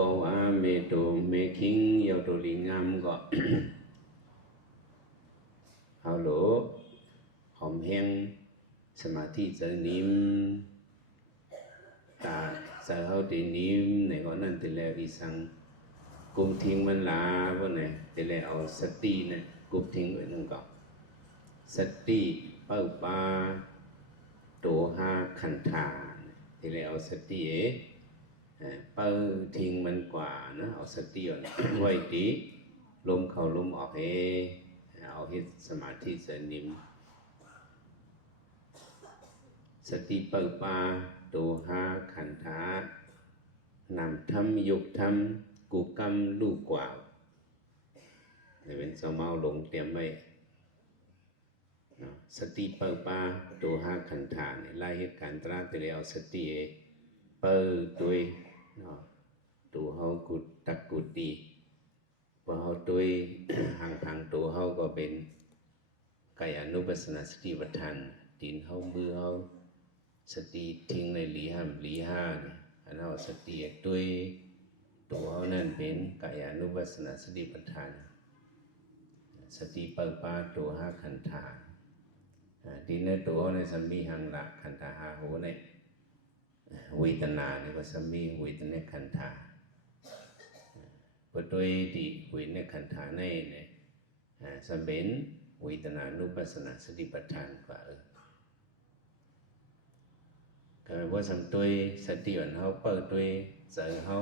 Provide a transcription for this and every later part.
ปออาเมโตเมคิงเยาวโตลิงามก็ เอาโหลหอมแห้งสมาธิเจอนิ่มตาเจอเขาตีนิ่มในก่อนนั้นตีแล้วอีสังกุมทิ้งมันลาว่าไหนตีแล้วเอาสติเนี่ยกุมทิ้งไว้นั่นก่อนสติเป้าปาโตห้าขันธาตีแล้วเอาสติเป้าทิ้งมันกว่านะเอาสติไว้ดีลมเข้าลมออกเอาให้สมาธิเจอนิ่มสติเปิดปาโตหาขันธานำทำยุกทำกูกรรมลูกกว่านี่เป็นสมาหลงเตรียมไว้สติเปิดปาโตหาขันธาเนี่ยไล่เหตุการณ์ตราแต่แล้วสติเปิดด้วยตัวเฮากุดตักกุดดีพอเฮาด้วย ห่างตัวเฮาก็เป็นกายานุปัสสนาสติปัฏฐานตีนเฮามือเฮาสติทิ้งในหลีห้ามหลีห้าเนี่ยอันเอาสติด้วยตัวเขานั่นเป็นกายานุปัสสนาสติปัฏฐานสติเปิดปาตัวห้าขันธาทีนี้ตัวในสัมมีหังละขันธาหาหูในเวทนาเนี่ยก็สัมมีเวทนาขันธาพอตัวดีเวทนาขันธาในเนี่ยสัมเป็นเวทนานุปัสสนาสติปัฏฐานกว่าก็ว่าสัมตัวสติอันเขาเปิดตัวเจอเขา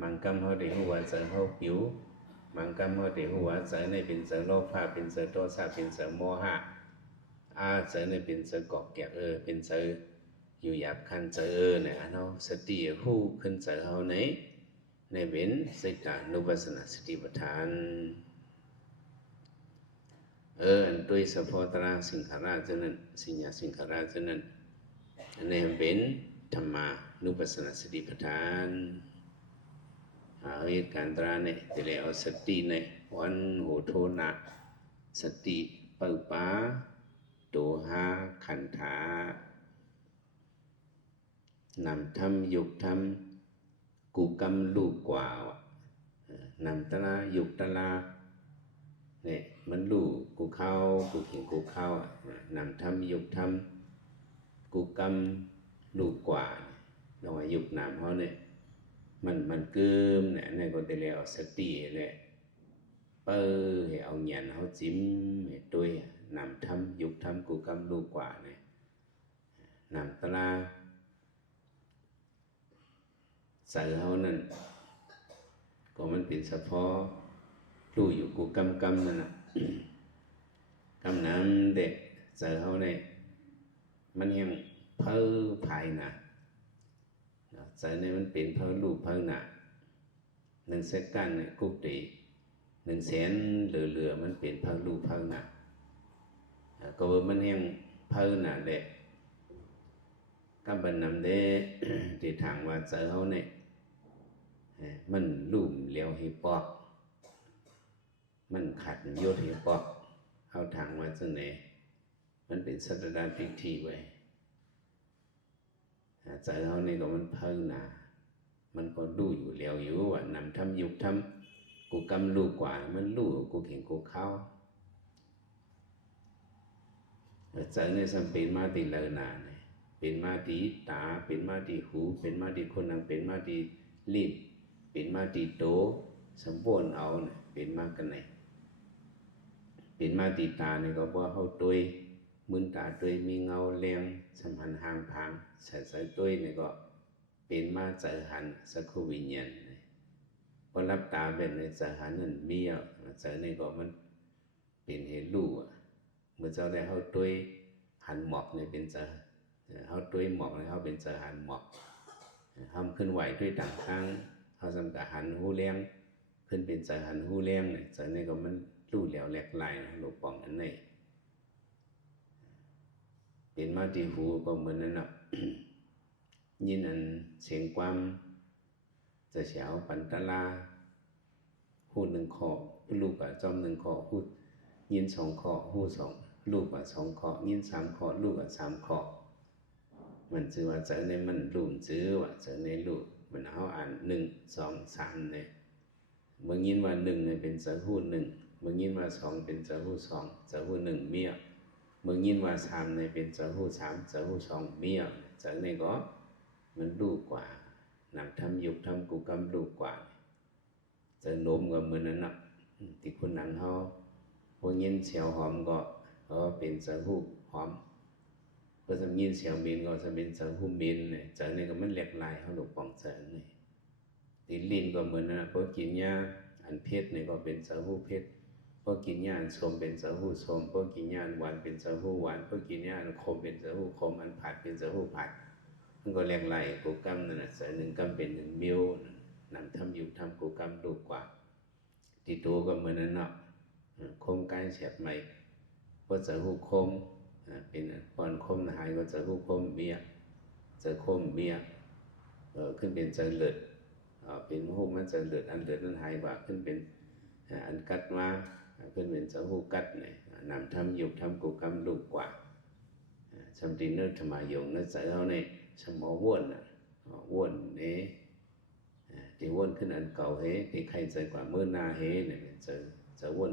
มังกรรมเขาได้หัวเจอเขาผิวมังกรรมเขาได้หัวเจอในเป็นเจอโลภะเป็นเจอโทสะเป็นเจอโมหะเจอในเป็นเจอกอกแกะเป็นเจออยู่หยาบคันเจอเนี่ยอันเขาสติหูขึ้นเจอเขาในเป็นสิกานุปัสสนาสติปัฏฐานอันตัวสัพพตราสิงขาราชนั้นสิญญาสิงขาราชนั้นอันนี้เป็นธรรมานุปัสสนาสติปัฏฐานเหตุการณ์ตราเนี่ยแต่แล้วสติในวันโหโทนะสติเปิดปาโตหาขันธานำทำยุกทำกูกรรมลูกกว่านำตลายุกตลาเนี่ยมันลูกกูเข้ากูเขียนกูเข้านำทำยุกทำกูกรรมลูกกว่าเราว่ายุกนามเขาเนี่ยมันเกิมเนี่ยในก็แต่แล้วสติเลยให้เอาเงียนเขาจิ้มให้ตัวนำทำยุกทำกูกรรมลูกกว่าเนี่ยนำตลาใส่เขานั่นก็มันเป็นเฉพาะรู้อยู่กูกำนั่นน่ะกำน้ำเด็กใส่เขาเนี่ยมันยังเพ้อภายหนาใส่เนี่ยมันเป็นเพ้อรูปเพ้อหนา1 เซกันเนี่ยกุกตี1 แสนเหลือมันเป็นเพ้อรูปเพ้อหนาก็ว่ามันยังเพ้อหนาเด็กก็บันนำได้ที่ทางว่าใส่เขาเนี่ยมันลุ่มเลี้ยวให้ปอกมันขัดโยธให้ปอกเอาทางมาจังไหนมันเป็นสัตดานพิธีไว้ใจเขานี่ก็มันเพิ่งหนามันก็ดูอยู่เลี้ยวอยู่ว่านำทำยุกทำกูกำลูกกว่ามันลู่กูเข่งกูเข้าใจในสัมเป็นมาติเลนาเนี่ยเป็นมาติตาเป็นมาติหูเป็นมาติคนนังเป็นมาติลิ้นเป็นมาติโตสมบูรณ์เอาเนี่ยเป็นมากันไหนเป็นมาติตาเนี่ยก็ว่าเขาตัวมือตาตัวมีเงาแรงสัมพันธ์ห่างพังใส่ตัวเนี่ยก็เป็นมาใจหันสักขวิญญาณพอรับตาเป็นในใจหันนั่นมีใจนี่ก็มันเป็นเหตุรู้เมื่อเจ้าได้เขาตัวหันหมอกเนี่ยเป็นใจเขาตัวหมอกเนี่ยเขาเป็นใจหันหมอกทำขึ้นไหวด้วยต่างครั้งเขาสำกัดหันหูแรงขึ้นเป็นใจหันหูแรงเนี่ยใจนี่ก็มันรู้แล้วแหลกลายหลบปองอันนี้เป็นมาติหูก็เหมือนนั่นน่ะ ยินอันเสียงความจะเฉาปันตลาหู1 ข้อลูกจอม1 ข้อหูยิน2 ข้อหู2ลูก2 ข้อยิน3 ข้อลูก3 ข้อมันชื่อว่าเจอในมันลุ่มชื่อว่าเจอในลูกมันเขาอ่าน 1 2 3เนี่ยเมื่อยินว่า1เนี่ยเป็นสะหู้1เมื่อยินว่า2เป็นสะหู้2สะหู้1เมียเมื่อยินว่า3เนี่ยเป็นสะหู้3สะหู้2เมียจากนี้ก็มันรู้กว่านำทำยุกทำกูกำรู้กว่าจะโน้มกับมือนั้นนะที่คุณนังเขาพวกยินเสียวหอมก็เป็นสะหู้หอมพอสำยินเสียวเมนก็จะเป็นสะหู้เมนเนี่ยจากนี้ก็มันแหลกลายเขาหลบปองเสริญเนี่ยติลิ้นก็เหมือนนะพวกกินยาอันเพชรเนี่ยก็เป็นสะหู้เพชรพวกกินยาอันส้มเป็นสะหู้ส้มพวกกินยาอันหวานเป็นสะหู้หวานพวกกินยาอันขมเป็นสะหู้ขมอันผัดเป็นสะหู้ผัดมันก็แหลกลายกูกำนั่นนะสายหนึ่งกำเป็น1 มิ้วนำทำอยู่ทำกูกำดูกว่าที่ตัวก็เหมือนนั้นเนาะคมกายเฉียบใหม่ก็จะหูคมเป็นก่อนคมหายก็จะหูคมเมียจะคมเมียขึ้นเป็นจะเลือดเป็นหูมันจะเลือดอันเลือดนั้นหายว่าขึ้นเป็นอันกัดมาขึ้นเป็นจะหูกัดเนี่ยนำทำอยู่ทำกูกำดูกว่าสมติเนื้อธรรมายงเนื้อใจเขาเนี่ยสมอวนวนเนี่ยที่วนขึ้นอันเก่าเฮที่ใครใจกว่าเมื่อนาเฮเนี่ยจะวน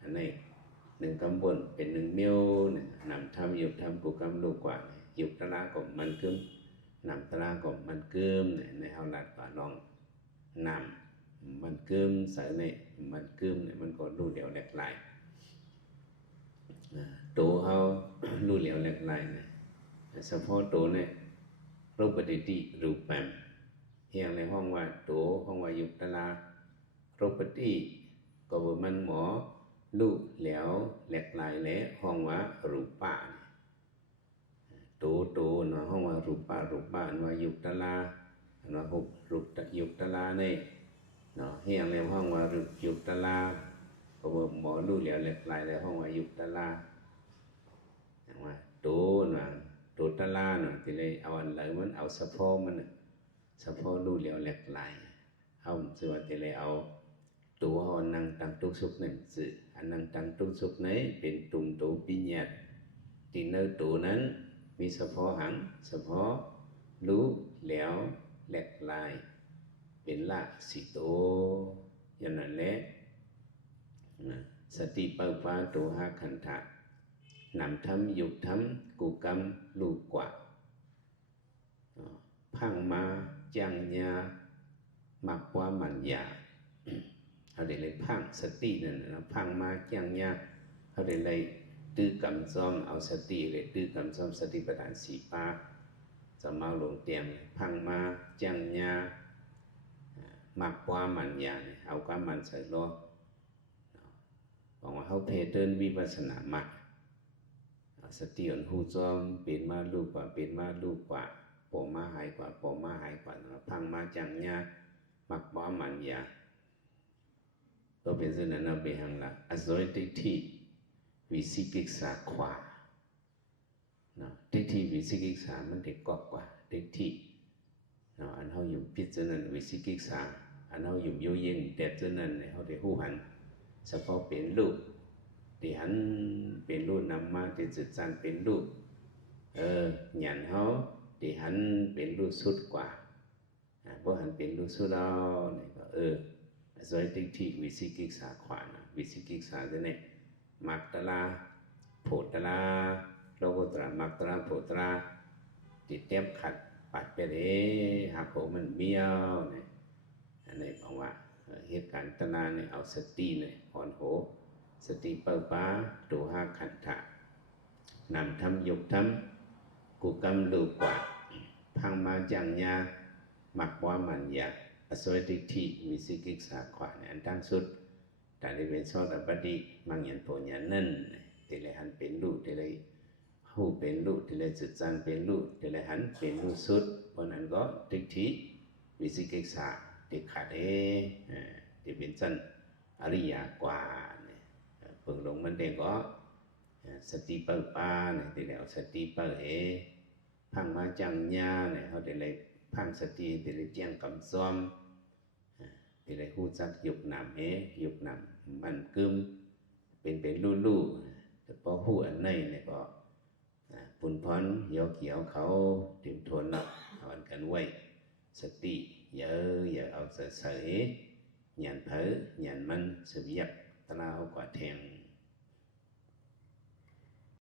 อันนี้1 กำวนเป็น1 มิ้วเนี่ยนำทำยุบทำกูกำลูกกว่ายุบตระก็มันกึมนำตระก็มันกึมเนี่ยในเฮาลัดกว่าน้องนำมันกึมใส่ในมันกึมเนี่ยมันก็รู้เดียวแหลกลายตัวเฮารู้เดียวแหลกลายเนี่ยเฉพาะตัวเนี่ยรูปดิติรูปแปมเฮียงในห้องว่าตัวห้องว่ายุบตระรูปดิก็ว่ามันหมอลูกแหลวแหลกลายแล้วห้องว่ารูปะโตเนาะห้องว่ารูปะว่ายุบตลาเนาะรูปยุบตลาเนี่ยเนาะเฮียงในห้องว่ารูปยุบตลาก็ว่าหมอลูกแหลวแหลกลายแล้วห้องว่ายุบตลาอย่างว่าโตเนาะโตตลาเนาะที่เลยเอาอันไหนมันเอาเฉพาะมันเฉพาะลูกแหลวแหลกลายเอาส่วนที่เลยเอาตัวhọ năng tăng trúc xúc này sự năng tăng trúc xúc nàyเป็นตุ่มโตปิญญาที่ในตัวนั้นมีเฉพาะหังเฉพาะรู้แล้วแหลกลายเป็นละสิโตอย่างนั้นแหละสติปัฏฐานตัว5 ขันธะนำทำยุบทำกูกรรมลูกกว่าพังมาจังญามักว่ามันยาเขาได้เลยพังสตินั่นนะพังมาจังญาเขาได้เลยตื้อกำซ้อมเอาสติเลยตื้อกำซ้อมสติปัฏฐาน4 ปาจะมาลงเตียงพังมาจังญามักว่ามันยาเอาความมันใส่ล้อบอกว่าเขาเพเดินวิปัสสนามักสติอันหูซ้อมเป็นมาลูกกว่าเป็นมาลูกกว่าโปมาหายกว่าโปมาหายกว่าพังมาจังญามักว่ามันยาก็เป็นเส้นนั้นเอาไปหังละอโศยทิฏฐิวิสิกิกษาขวาทิฏฐิวิสิกิกษามันเด็กกว่าทิฏฐิอันเขาอยู่พิจารณาวิสิกิกษาอันเขาอยู่โยเย็นแต่เจ้านั้นเขาได้หูหันเฉพาะเป็นลูกที่หันเป็นลูกนำมาที่จุดจันเป็นลูกหยันเขาที่หันเป็นลูกสุดกว่าเพราะหันเป็นลูกสุดเราเนี่ยก็โดยทิฏฐิวิสิกิกษาขวานะวิสิกิกษาจะเนี่ยมักตลาโผตลาโลกุตระมักตลาโผตลาติดเต็มขัดปัดไปเลยหากผมมันเบี้ยวเนี่ยอันนี้บอกว่าเหตุการณ์ตลาเนี่ยเอาสติเนี่ยอ่อนโหสติเปิดป้าตัว5 ขันธะนำทำยุบทำกูกำลูกกว่าพังมาจังญามักว่ามันยาอโศยทิฏฐิวิสิกิกษาขวาเนี่ยอันตั้งสุดแต่ในเป็นโสดาปัตติมังยันโพญานั่นที่เลยหันเป็นลูกที่เลยหูเป็นลูกที่เลยจุดจันเป็นลูกที่เลยหันเป็นลูกสุดเพราะนั้นก็ทิฏฐิวิสิกิกษาที่ขาดที่เป็นจันอริยกว่าเนี่ยเพิ่งลงมันเด็กก็สติปัฏฐานเนี่ยที่แล้วสติปัฏฐานพังมาจังญาเนี่ยเขาได้เลยพังสติที่ได้เจียงกำซ้อมที่ได้หูจักยุบนำยุบนำมันกึมเป็นลู่แต่พอหูอันในเนี่ยก็ปุ่นพรเหี่ยวเขียวเขาถึงทนเอาอันกันไว้สติ giờ ông sẽ sở nhàn thở nhàn मन sự việc ta nào quả thèm